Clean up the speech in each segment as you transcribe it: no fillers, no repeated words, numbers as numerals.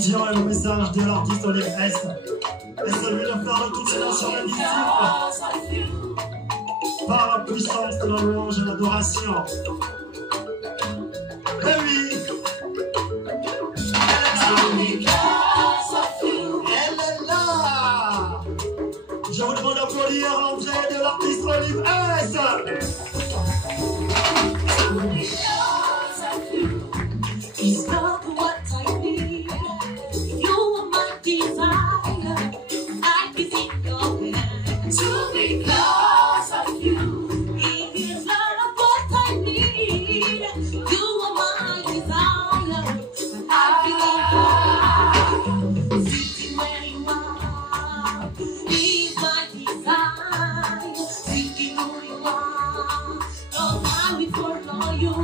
vision et le message de l'artiste Olive S. Et celui de faire de toutes les nations les disciples par la puissance de la louange et l'adoration. Et oui, elle est là. Je vous demande d'applaudir l'entrée de l'artiste Olive S. He's not what I need. You are my desire. I is in your hand. To be close of you. He is not what I need. You are my desire. I is in your hand. Sitting where you are. He's my desire. Seeking who you are. No, I will follow you.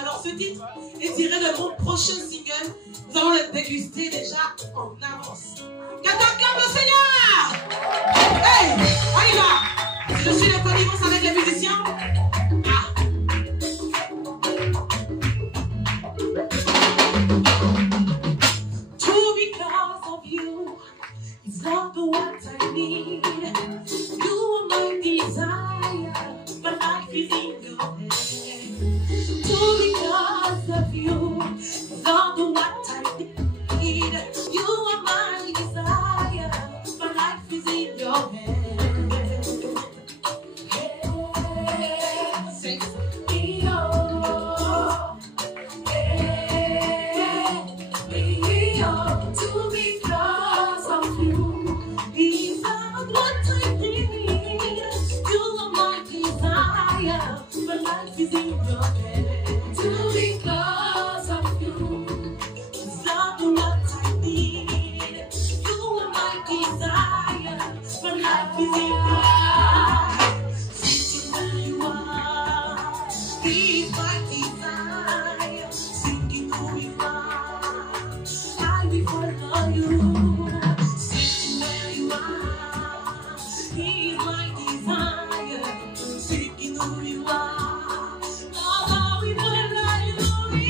Alors ce titre est tiré de mon prochain single. Nous allons le déguster déjà en avance. Qu'acclame le Seigneur! Hey! On y va! Je suis le connivence avec les musiciens. To because of you, it's not what I need. You are my desire, my life is in your hands. Because of you, not what I need. You are my desire, my life is in your hands. desire, my life is in your hands. To be close of you, love what I need. You are my desire, my life is in your hands. Sitting where you are, be my desire. Singing who you are, I will follow you. Sitting where you are, be my desire. Singing who you are, I will follow you. In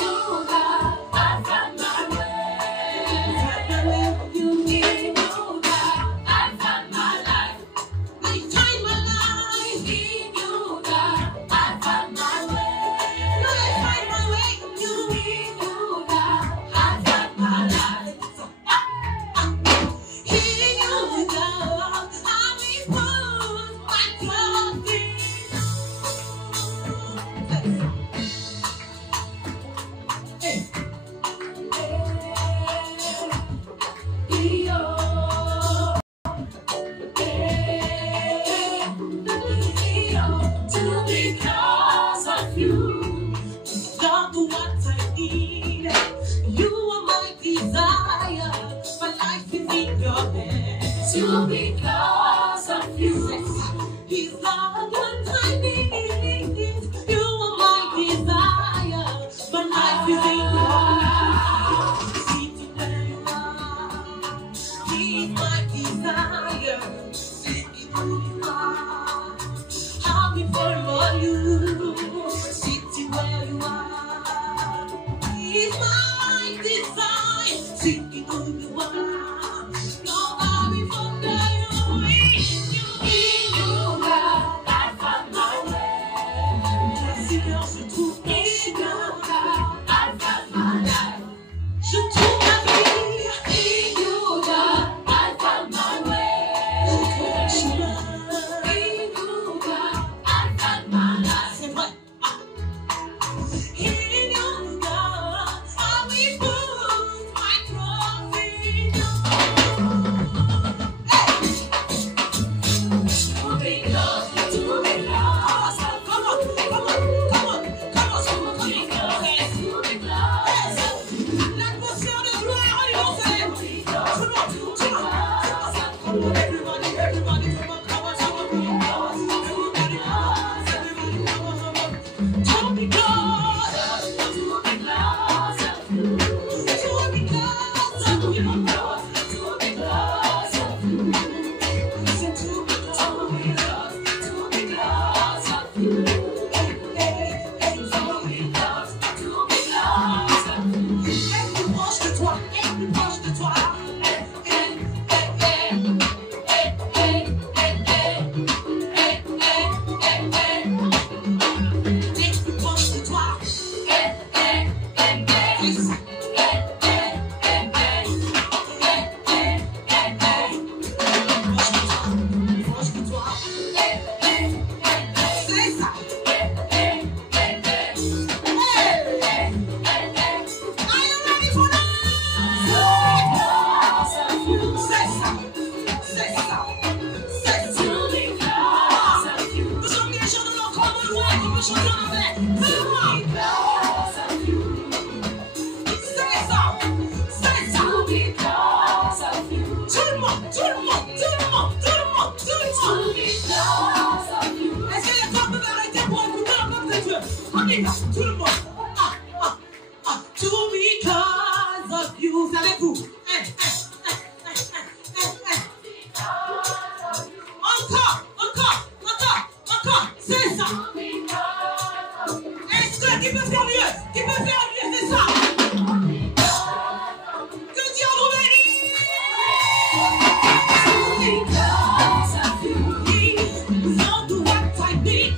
you, God, I find my way. Find my way with you. In you, God, I find my life. I find my life. In you, God, I find my way. I find my way with you. In you, God, I find my life. In you, God, I will put my trust in because of you, love what I need. You are my desire, my life is in your hands. To because of you, He's love what I need. You are my desire, my life is in your hands. Sitting where you are, He's my desire. Singing who you are, I will follow you. Sitting where you are, He's my desire. Singing who you are, no, I will follow you. In you, God, I find my way. Seigneur, je trouve mon chemin. I find my life. Je trouve ma vie. In you, God, I find my way. Je trouve mon chemin. In you, God, I find my life. C'est vrai. In you, God, I will put my trust in you. To be lost, to be lost. Come on, come on, come on, come on. To be close, to be close. L'atmosphère de gloire, allez, on s'élève. Tout le monde, tout le monde. Everybody, everybody, come on, come on, come on. Everybody, everybody, come on, come on. To be close, to be close of you. To be close of you. To be close of you. Say to be close of you. Hey, hey, to be close of you. Et plus proche de toi, et plus proche de toi. Hey, hey, hey, hey, hey, hey, hey, hey, hey, hey, hey. Et plus proche de toi. Hey, hey, hey, hey. Yes. Hey, hey, hey, hey. Hey, hey, hey, hey. Plus proche de toi. Hey, hey, hey, hey. C'est ça. Hey, hey, hey, hey. Hey, hey, hey, hey. Are you ready for that? C'est ça. C'est ça. C'est ça. Nous sommes des gens de notre corps de loi qui peut chanter en anglais. C'est moi. C'est ça. C'est ça. Tout le monde, tout le monde, tout le monde, tout le monde, tout le monde. Est-ce que les femmes peuvent arrêter pour écouter la parole de Dieu? On y va, tout le monde. Ah, ah, ah. To because of you. Savez-vous? Encore, encore, encore, encore. C'est ça. Est-ce que qui peut faire mieux? Qui peut faire mieux? C'est ça. Que Dieu vous bénisse. Because of you, Lord, what I need.